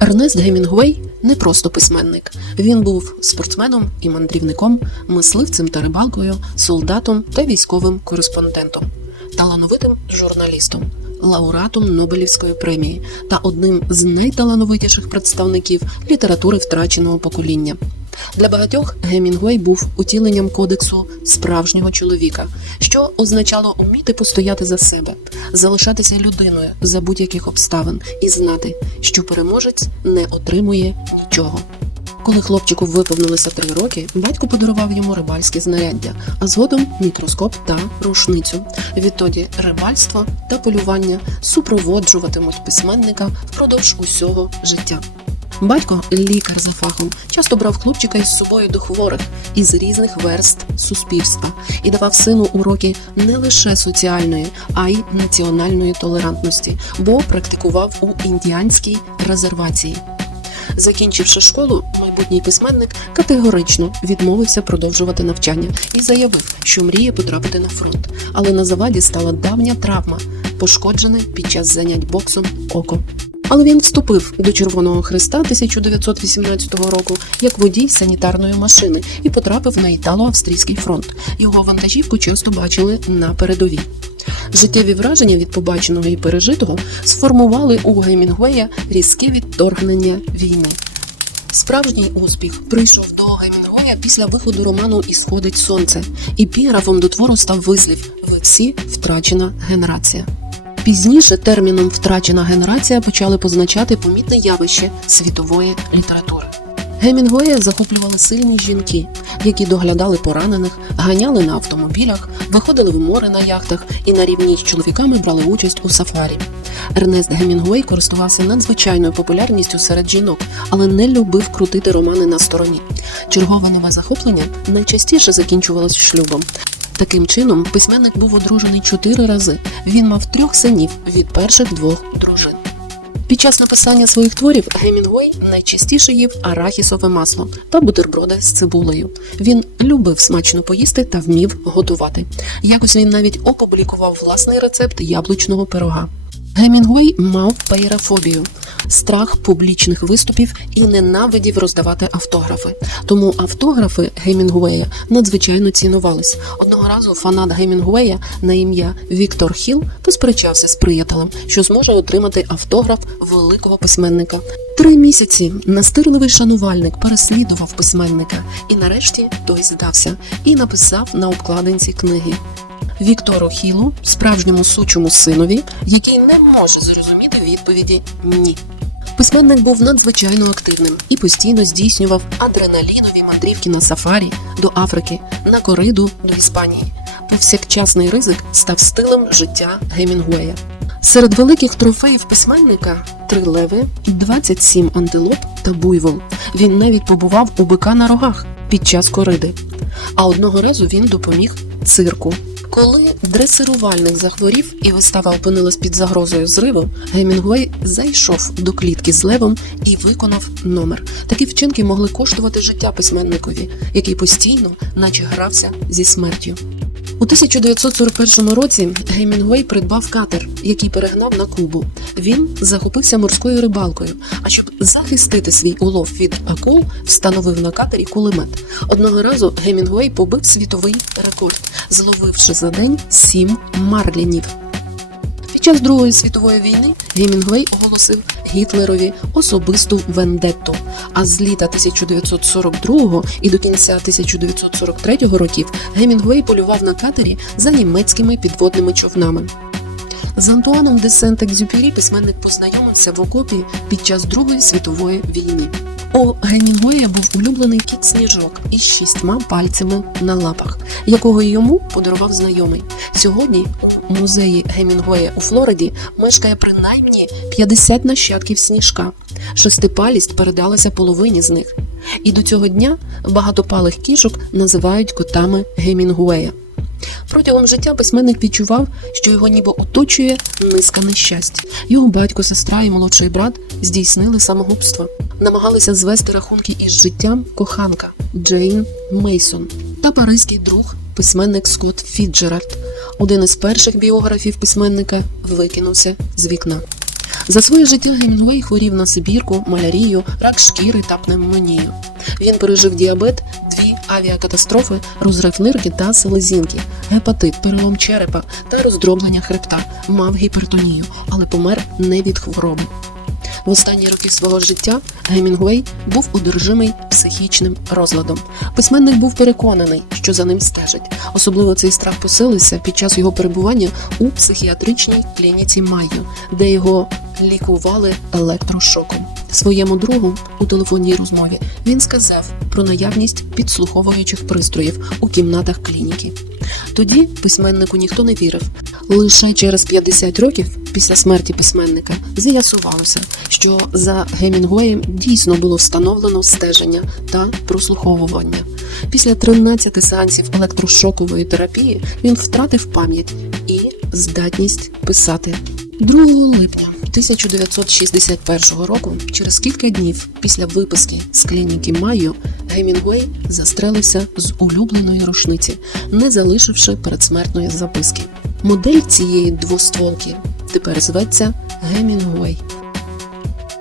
Ернест Гемінгвей не просто письменник. Він був спортсменом і мандрівником, мисливцем та рибалкою, солдатом та військовим кореспондентом, талановитим журналістом, лауреатом Нобелівської премії та одним з найталановитіших представників літератури втраченого покоління. Для багатьох Гемінгуей був утіленням кодексу справжнього чоловіка, що означало вміти постояти за себе, залишатися людиною за будь-яких обставин і знати, що переможець не отримує нічого. Коли хлопчику виповнилося три роки, батько подарував йому рибальське знаряддя, а згодом мікроскоп та рушницю. Відтоді рибальство та полювання супроводжуватимуть письменника впродовж усього життя. Батько, лікар за фахом, часто брав хлопчика із собою до хворих із різних верст суспільства і давав сину уроки не лише соціальної, а й національної толерантності, бо практикував у індіанській резервації. Закінчивши школу, майбутній письменник категорично відмовився продовжувати навчання і заявив, що мріє потрапити на фронт. Але на заваді стала давня травма, пошкоджене під час занять боксом око. Але він вступив до Червоного Христа 1918 року як водій санітарної машини і потрапив на італо-австрійський фронт. Його вантажівку часто бачили на передовій. Життєві враження від побаченого і пережитого сформували у Гемінгуея різке відторгнення війни. Справжній успіх прийшов до Гемінгуея після виходу роману І сходить сонце, і піграфом до твору став вислів Ви всі втрачена генерація. Пізніше терміном втрачена генерація почали позначати помітне явище світової літератури. Гемінгуея захоплювали сильні жінки, які доглядали поранених, ганяли на автомобілях, виходили в море на яхтах і на рівні з чоловіками брали участь у сафарі. Ернест Гемінгуей користувався надзвичайною популярністю серед жінок, але не любив крутити романи на стороні. Чергове нове захоплення найчастіше закінчувалось шлюбом. Таким чином, письменник був одружений чотири рази. Він мав трьох синів від перших двох дружин. Під час написання своїх творів Гемінгуей найчастіше їв арахісове масло та бутерброди з цибулею. Він любив смачно поїсти та вмів готувати. Якось він навіть опублікував власний рецепт яблучного пирога. Гемінгуей мав паєрафобію, страх публічних виступів і ненавидів роздавати автографи. Тому автографи Гемінгуея надзвичайно цінувались. Одного разу фанат Гемінгуея на ім'я Віктор Хіл посперечався з приятелем, що зможе отримати автограф великого письменника. Три місяці настирливий шанувальник переслідував письменника, і нарешті той здався і написав на обкладинці книги. Віктору Хілу, справжньому сучому синові, який не може зрозуміти відповіді ні. Письменник був надзвичайно активним і постійно здійснював адреналінові мандрівки на сафарі до Африки, на кориду до Іспанії. Повсякчасний ризик став стилем життя Гемінгуея. Серед великих трофеїв письменника три леви, 27 антилоп та буйвол. Він навіть побував у бика на рогах під час кориди. А одного разу він допоміг цирку. Коли дресирувальник захворів і вистава опинилась під загрозою зриву, Гемінгуей зайшов до клітки з левом і виконав номер. Такі вчинки могли коштувати життя письменникові, який постійно, наче грався зі смертю. У 1941 році Гемінгуей придбав катер, який перегнав на Кубу. Він захопився морською рибалкою. А щоб захистити свій улов від акул, встановив на катері кулемет. Одного разу Гемінгуей побив світовий рекорд, зловивши за день сім марлінів. Під час Другої світової війни Гемінгуей оголосив Гітлерові особисту вендетту. А з літа 1942 і до кінця 1943 років Гемінгуей полював на катері за німецькими підводними човнами. З Антуаном де Сент-Екзюпері письменник познайомився в окопі під час Другої світової війни. У Гемінгуея був улюблений кіт сніжок із шістьма пальцями на лапах, якого йому подарував знайомий. Сьогодні у музеї Гемінгуея у Флориді мешкає принаймні 50 нащадків сніжка. Шестипалість передалася половині з них. І до цього дня багатопалих кішок називають котами Гемінгуея. Протягом життя письменник відчував, що його ніби оточує низка нещасть. Його батько, сестра і молодший брат здійснили самогубство, намагалися звести рахунки із життям коханка Джейн Мейсон та паризький друг, письменник Скотт Фіджеральд. Один із перших біографів письменника викинувся з вікна. За своє життя Гемінгуей хворів на сибірку, малярію, рак шкіри та пневмонію. Він пережив діабет, дві авіакатастрофи, розрив нирки та селезінки, гепатит, перелом черепа та роздроблення хребта, мав гіпертонію, але помер не від хвороби. В останні роки свого життя Гемінгуей був одержимий психічним розладом. Письменник був переконаний, що за ним стежать. Особливо цей страх посилився під час його перебування у психіатричній клініці Майо, де його лікували електрошоком. Своєму другу у телефонній розмові він сказав про наявність підслуховуючих пристроїв у кімнатах клініки. Тоді письменнику ніхто не вірив. Лише через 50 років після смерті письменника з'ясувалося, що за Гемінгуеєм дійсно було встановлено стеження та прослуховування. Після 13 сеансів електрошокової терапії він втратив пам'ять і здатність писати. 2 липня 1961 року, через кілька днів після виписки з клініки Майо, Гемінгуей застрелився з улюбленої рушниці, не залишивши передсмертної записки. Модель цієї двостволки тепер зветься Гемінгуей.